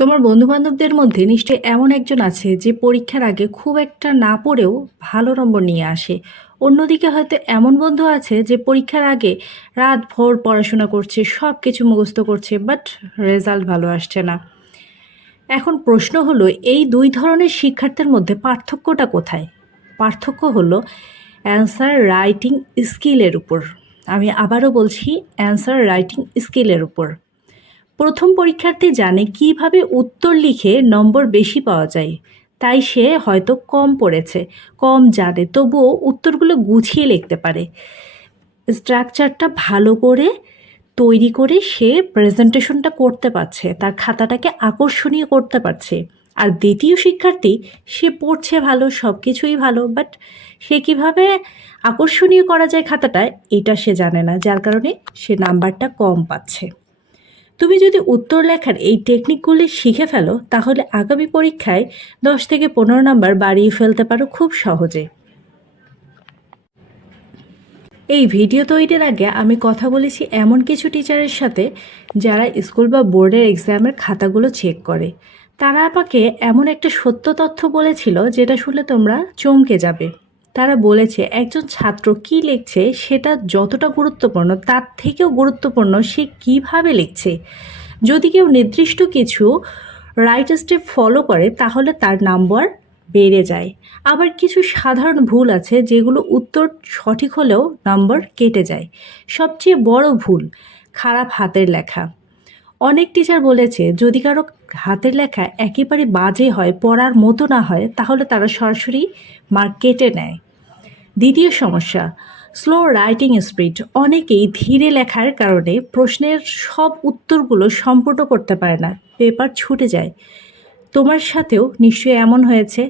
তোমার বন্ধু-বান্ধবদের মধ্যে নিশ্চয়ই এমন একজন আছে যে পরীক্ষার আগে খুব একটা না পড়েও ভালো নম্বর নিয়ে আসে। অন্যদিকে হয়তো এমন বন্ধু আছে যে পরীক্ষার আগে রাতভর পড়াশোনা করছে, সব কিছু মুখস্থ করছে, বাট রেজাল্ট ভালো আসছে না। এখন প্রশ্ন হলো, এই দুই ধরনের শিক্ষার্থীর মধ্যে পার্থক্যটা কোথায়? পার্থক্য হলো অ্যান্সার রাইটিং স্কিলের উপর। আমি আবারও বলছি, অ্যান্সার রাইটিং স্কিলের উপর। প্রথম পরীক্ষার্থী জানে কিভাবে উত্তর লিখে নম্বর বেশি পাওয়া যায়, তাই সে হয়তো কম পড়েছে, কম জানে, তবুও উত্তরগুলো গুছিয়ে লিখতে পারে। স্ট্রাকচারটা ভালো করে তৈরি করে সে প্রেজেন্টেশনটা করতে পারছে, তার খাতাটাকে আকর্ষণীয় করতে পারছে। আর দ্বিতীয় শিক্ষার্থী, সে পড়ছে ভালো, সব কিছুই ভালো, বাট সে কিভাবে আকর্ষণীয় করা যায় খাতাটা, এটা সে জানে না, যার কারণে সে নাম্বারটা কম পাচ্ছে। তুমি যদি উত্তর লেখার এই টেকনিকগুলি শিখে ফেলো, তাহলে আগামী পরীক্ষায় 10 থেকে 15 নাম্বার বাড়িয়ে ফেলতে পারো খুব সহজে। এই ভিডিও তৈরির আগে আমি কথা বলেছি এমন কিছু টিচারের সাথে যারা স্কুল বা বোর্ডের এক্সামের খাতাগুলো চেক করে। তারা আমাকে এমন একটা সত্য তথ্য বলেছিল যেটা শুনলে তোমরা চমকে যাবে। তারা বলেছে একজন ছাত্র কি লিখছে সেটা যতটা গুরুত্বপূর্ণ, তার থেকেও গুরুত্বপূর্ণ সে কিভাবে লিখছে। যদি কেউ নির্দিষ্ট কিছু রাইট স্টেপ ফলো করে তাহলে তার নাম্বার বেড়ে যায়। আবার কিছু সাধারণ ভুল আছে যেগুলো উত্তর সঠিক হলেও নাম্বার কেটে যায়। সবচেয়ে বড় ভুল খারাপ হাতের লেখা। অনেক টিচার বলেছে যদি কারো হাতের লেখা একেবারে বাজে হয়, পড়ার মতো না হয়, তাহলে তারা সরাসরি মার্ক কেটে নেয়। দ্বিতীয় সমস্যা, স্লো রাইটিং স্পিড। অনেকেই ধীরে লেখার কারণে প্রশ্নের সব উত্তরগুলো সম্পূর্ণ করতে পারে না, পেপার ছুটে যায়। তোমার সাথেও নিশ্চয়ই এমন হয়েছে।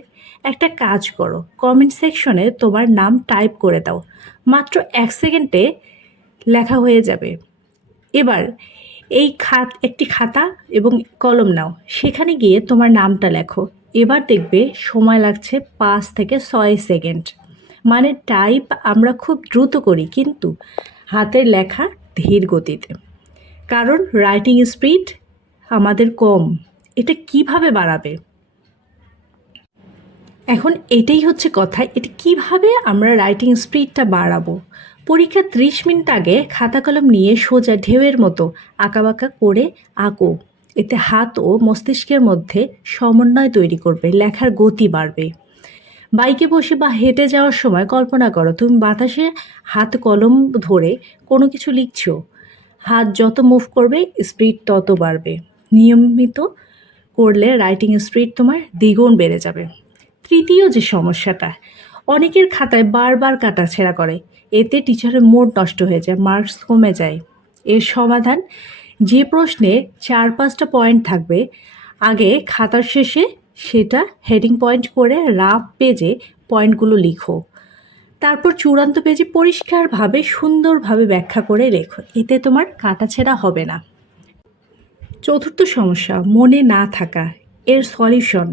একটা কাজ করো, কমেন্ট সেকশনে তোমার নাম টাইপ করে দাও, মাত্র 1 সেকেন্ডে লেখা হয়ে যাবে। এবার একটি খাতা এবং কলম নাও, সেখানে গিয়ে তোমার নামটা লেখো। এবার দেখবে সময় লাগছে 5 থেকে 6 সেকেন্ড। মানে টাইপ আমরা খুব দ্রুত করি, কিন্তু হাতের লেখা ধীর গতিতে, কারণ রাইটিং স্পিড আমাদের কম। এটা কিভাবে বাড়াবে? এখন এটাই হচ্ছে কথা, এটা কিভাবে আমরা রাইটিং স্পিডটা বাড়াবো। পরীক্ষার 30 মিনিট আগে খাতা কলম নিয়ে সোজা ঢেউয়ের মতো আঁকাবাঁকা করে আঁকো। এতে হাত ও মস্তিষ্কের মধ্যে সমন্বয় তৈরি করবে, লেখার গতি বাড়বে। বাইকে বসে বা হেঁটে যাওয়ার সময় কল্পনা করো তুমি বাতাসে হাত কলম ধরে কোনো কিছু লিখছো। হাত যত মুভ করবে স্পিড তত বাড়বে। নিয়মিত করলে রাইটিং স্পিড তোমার দ্বিগুণ বেড়ে যাবে। তৃতীয় যে সমস্যাটা, অনেকের খাতায় বারবার কাটাছেঁড়া করে, এতে টিচারের মুড নষ্ট হয়ে যায়, মার্কস কমে যায়। এর সমাধান, যে প্রশ্নে 4-5টা পয়েন্ট থাকবে, আগে খাতার শেষে সেটা হেডিং পয়েন্ট করে রাফ পেজে পয়েন্টগুলো লিখো। তারপর চূড়ান্ত পেজে পরিষ্কারভাবে সুন্দরভাবে ব্যাখ্যা করে লেখো, এতে তোমার কাটাছেঁড়া হবে না। চতুর্থ সমস্যা, মনে না থাকা। এর solution,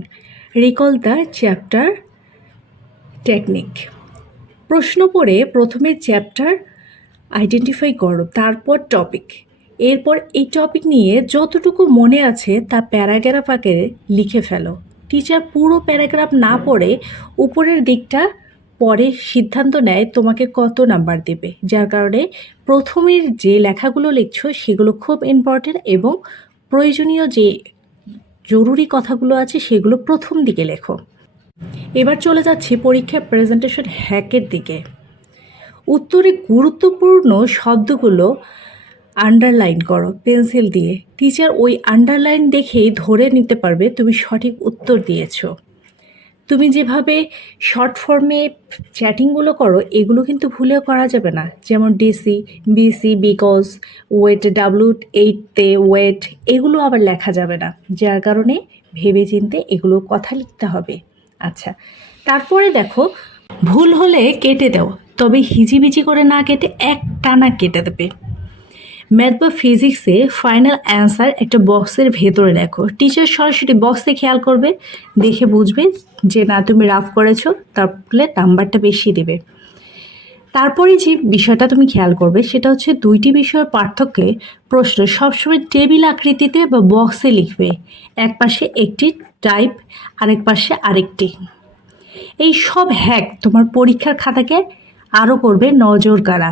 recall the chapter technique. প্রশ্ন পড়ে প্রথমে চ্যাপ্টার আইডেন্টিফাই করো, তারপর টপিক। এরপর এই টপিক নিয়ে যতটুকু মনে আছে তা প্যারাগ্রাফ আকারে লিখে ফেলো। টিচার পুরো প্যারাগ্রাফ না পড়ে উপরের দিকটা পরে সিদ্ধান্ত নেয় তোমাকে কত নাম্বার দেবে, যার কারণে প্রথমের যে লেখাগুলো লিখছো সেগুলো খুব ইম্পর্টেন্ট, এবং প্রয়োজনীয় যে জরুরি কথাগুলো আছে সেগুলো প্রথম দিকে লেখো। এবার চলে যাচ্ছি পরীক্ষার প্রেজেন্টেশন হ্যাকের দিকে। উত্তরে গুরুত্বপূর্ণ শব্দগুলো আন্ডারলাইন করো পেন্সিল দিয়ে। টিচার ওই আন্ডারলাইন দেখেই ধরে নিতে পারবে তুমি সঠিক উত্তর দিয়েছো। তুমি যেভাবে শর্ট ফর্মে চ্যাটিংগুলো করো, এগুলো কিন্তু ভুলেও করা যাবে না। যেমন ডিসি, বিসি, বিকজ, ওয়েট, W8-তে ওয়েট, এগুলো আবার লেখা যাবে না, যার কারণে ভেবেচিন্তে এগুলো কথা লিখতে হবে। আচ্ছা, তারপরে দেখো, ভুল হলে কেটে দাও, তবে হিজিবিজি করে না কেটে এক টানা কেটে দেবে। ম্যাথ বা ফিজিক্সে ফাইনাল অ্যান্সার একটা বক্সের ভেতরে লেখো। টিচার সরাসরি বক্সে খেয়াল করবে, দেখে বুঝবে যে না তুমি রাফ করেছো, তাহলে নাম্বারটা বেশি দেবে। তারপরে যে বিষয়টা তুমি খেয়াল করবে সেটা হচ্ছে দুইটি বিষয়ের পার্থক্যে প্রশ্ন সবসময় টেবিল আকৃতিতে বা বক্সে লিখবে। এক পাশে একটি টাইপ, আরেক পাশে আরেকটি। এই সব হ্যাক তোমার পরীক্ষার খাতাকে আরও করবে নজর কাড়া।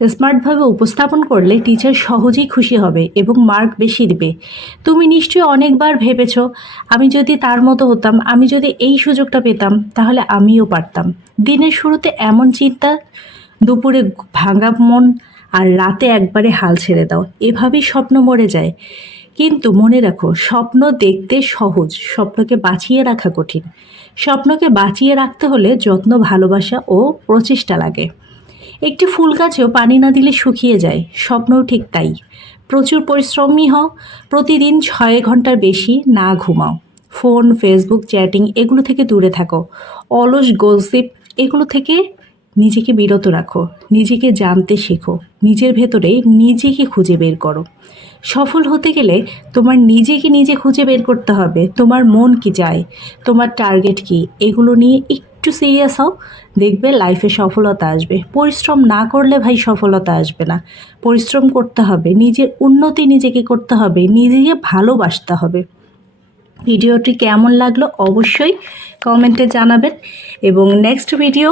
স্মার্টভাবে উপস্থাপন করলে টিচার সহজেই খুশি হবে এবং মার্ক বেশি দিবে। তুমি নিশ্চয়ই অনেকবার ভেবেছ, আমি যদি তার মতো হতাম, আমি যদি এই সুযোগটা পেতাম তাহলে আমিও পারতাম। দিনের শুরুতে এমন চিন্তা, দুপুরে ভাঙা মন, আর রাতে একবারে হাল ছেড়ে দাও। এভাবেই স্বপ্ন মরে যায়। কিন্তু মনে রাখো, স্বপ্ন দেখতে সহজ, স্বপ্নকে বাঁচিয়ে রাখা কঠিন। স্বপ্নকে বাঁচিয়ে রাখতে হলে যত্ন, ভালোবাসা ও প্রচেষ্টা লাগে। একটি ফুল গাছেও পানি না দিলে শুকিয়ে যায়, স্বপ্নও ঠিক তাই। প্রচুর পরিশ্রমী হও, প্রতিদিন 6 ঘন্টার বেশি না ঘুমাও। ফোন, ফেসবুক, চ্যাটিং এগুলো থেকে দূরে থাকো। অলস, গসিপ এগুলো থেকে নিজেকে বিরত রাখো। নিজেকে জানতে শেখো, নিজের ভেতরে নিজেকে খুঁজে বের করো। সফল হতে গেলে তোমার নিজেকে নিজে খুঁজে বের করতে হবে। তোমার মন কি চায়, তোমার টার্গেট কি, এগুলো নিয়ে একটু সিরিয়াস হও, দেখবে লাইফে সফলতা আসবে। পরিশ্রম না করলে ভাই সফলতা আসবে না। পরিশ্রম করতে হবে, নিজের উন্নতি নিজেকে করতে হবে, নিজেকে ভালোবাসতে হবে। ভিডিওটি কেমন লাগলো অবশ্যই কমেন্টে জানাবেন এবং নেক্সট ভিডিও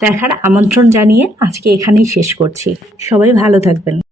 দেখার আমন্ত্রণ জানিয়ে আজকে এখানেই শেষ করছি। সবাই ভালো থাকবেন।